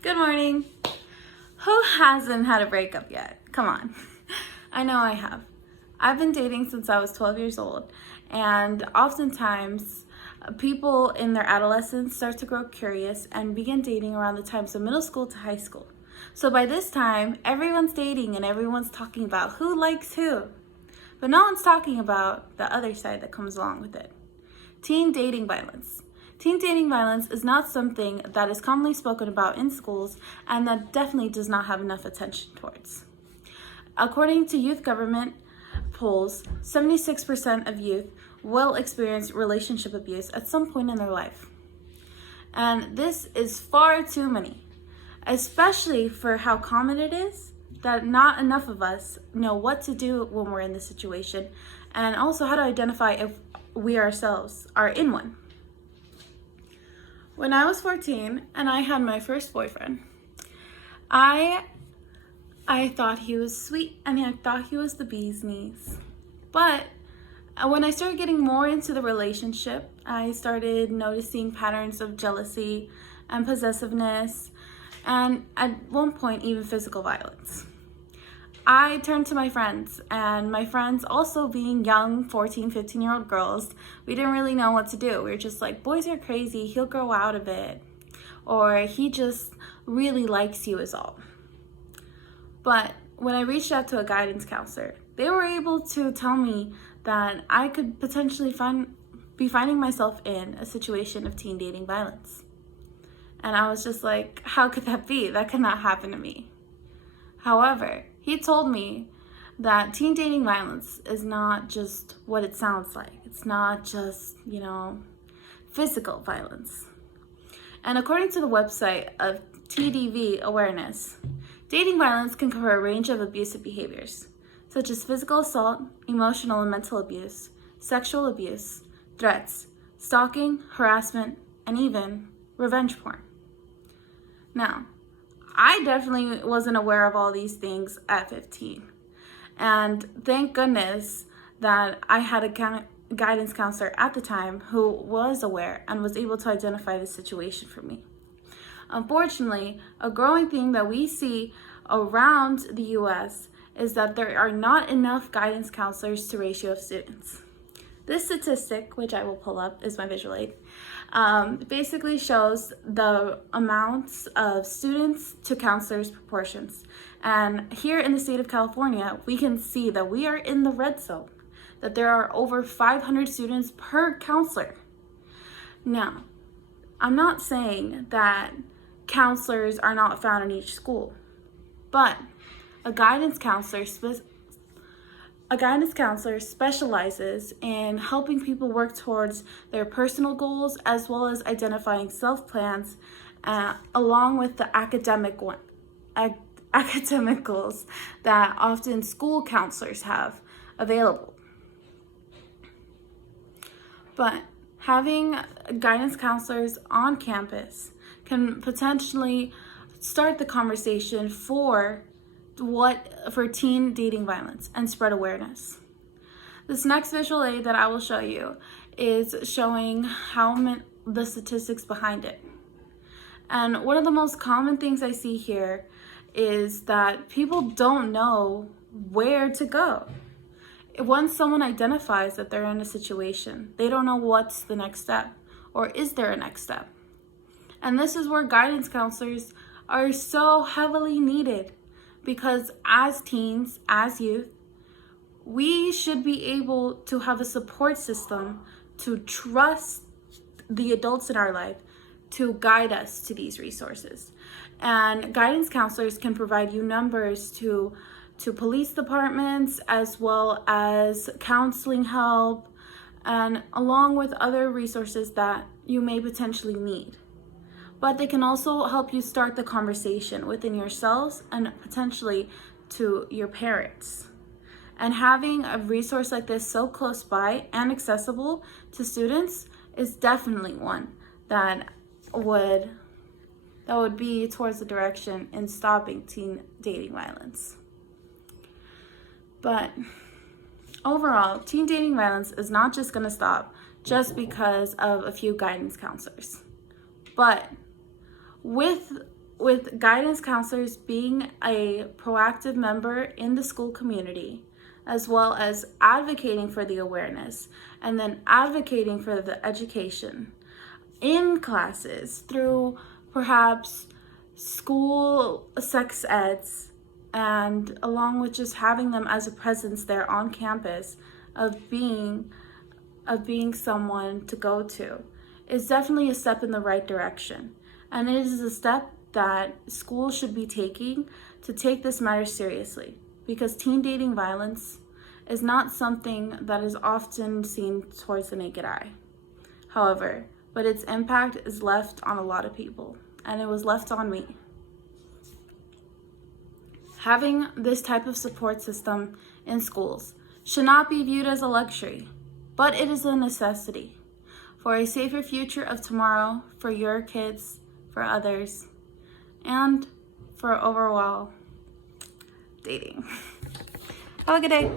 Good morning. Who hasn't had a breakup yet? Come on. I know I have. I've been dating since I was 12 years old, and oftentimes people in their adolescence start to grow curious and begin dating around the times of middle school to high school. So by this time, everyone's dating and everyone's talking about who likes who. But no one's talking about the other side that comes along with it. Teen dating violence. Teen dating violence is not something that is commonly spoken about in schools and that definitely does not have enough attention towards. According to youth government polls, 76% of youth will experience relationship abuse at some point in their life. And this is far too many, especially for how common it is that not enough of us know what to do when we're in this situation and also how to identify if we ourselves are in one. When I was 14 and I had my first boyfriend, I thought he was sweet and I thought he was the bee's knees. But when I started getting more into the relationship, I started noticing patterns of jealousy and possessiveness, and at one point even physical violence. I turned to my friends, and my friends, also being young 14, 15-year-old girls, we didn't really know what to do. We were just like, boys are crazy, he'll grow out of it, or he just really likes you is all. But when I reached out to a guidance counselor, they were able to tell me that I could potentially be finding myself in a situation of teen dating violence. And I was just like, how could that be? That could not happen to me. However, he told me that teen dating violence is not just what it sounds like. It's not just, physical violence. And according to the website of TDV Awareness, dating violence can cover a range of abusive behaviors, such as physical assault, emotional and mental abuse, sexual abuse, threats, stalking, harassment, and even revenge porn. Now, I definitely wasn't aware of all these things at 15. And thank goodness that I had a guidance counselor at the time who was aware and was able to identify the situation for me. Unfortunately, a growing thing that we see around the US is that there are not enough guidance counselors to ratio of students. This statistic, which I will pull up, is my visual aid, basically shows the amounts of students to counselors proportions. And here in the state of California, we can see that we are in the red zone, that there are over 500 students per counselor. Now, I'm not saying that counselors are not found in each school, but a guidance counselor specializes in helping people work towards their personal goals as well as identifying self-plans along with the academic goals that often school counselors have available. But having guidance counselors on campus can potentially start the conversation for teen dating violence and spread awareness. This next visual aid that I will show you is showing the statistics behind it. And one of the most common things I see here is that people don't know where to go. Once someone identifies that they're in a situation, they don't know what's the next step, or is there a next step? And this is where guidance counselors are so heavily needed. Because as teens, as youth, we should be able to have a support system to trust the adults in our life to guide us to these resources. And guidance counselors can provide you numbers to police departments as well as counseling help, and along with other resources that you may potentially need. But they can also help you start the conversation within yourselves and potentially to your parents. And having a resource like this so close by and accessible to students is definitely one that would be towards the direction in stopping teen dating violence. But overall, teen dating violence is not just going to stop just because of a few guidance counselors. But with with guidance counselors being a proactive member in the school community, as well as advocating for the awareness and then advocating for the education in classes through perhaps school sex eds, and along with just having them as a presence there on campus of being someone to go to, is definitely a step in the right direction. And it is a step that schools should be taking to take this matter seriously, because teen dating violence is not something that is often seen towards the naked eye. However, but its impact is left on a lot of people, and it was left on me. Having this type of support system in schools should not be viewed as a luxury, but it is a necessity for a safer future of tomorrow for your kids, for others, and for overall dating. Have a good day.